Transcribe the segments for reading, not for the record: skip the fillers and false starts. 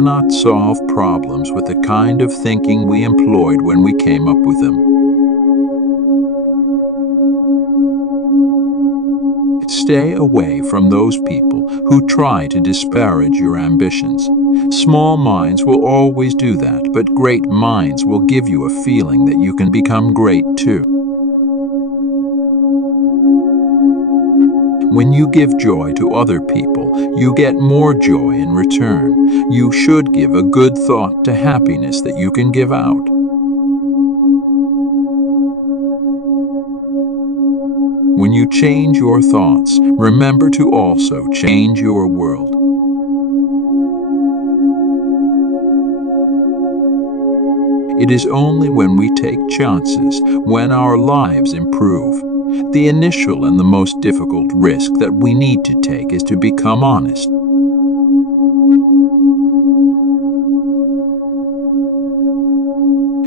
cannot solve problems with the kind of thinking we employed when we came up with them. Stay away from those people who try to disparage your ambitions. Small minds will always do that, but great minds will give you a feeling that you can become great too. When you give joy to other people, you get more joy in return. You should give a good thought to happiness that you can give out. When you change your thoughts, remember to also change your world. It is only when we take chances, when our lives improve. The initial and the most difficult risk that we need to take is to become honest.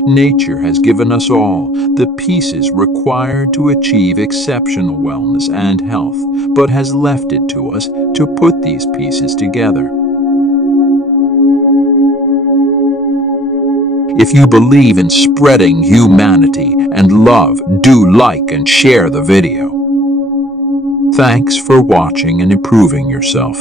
Nature has given us all the pieces required to achieve exceptional wellness and health, but has left it to us to put these pieces together. If you believe in spreading humanity and love, do like and share the video. Thanks for watching and improving yourself.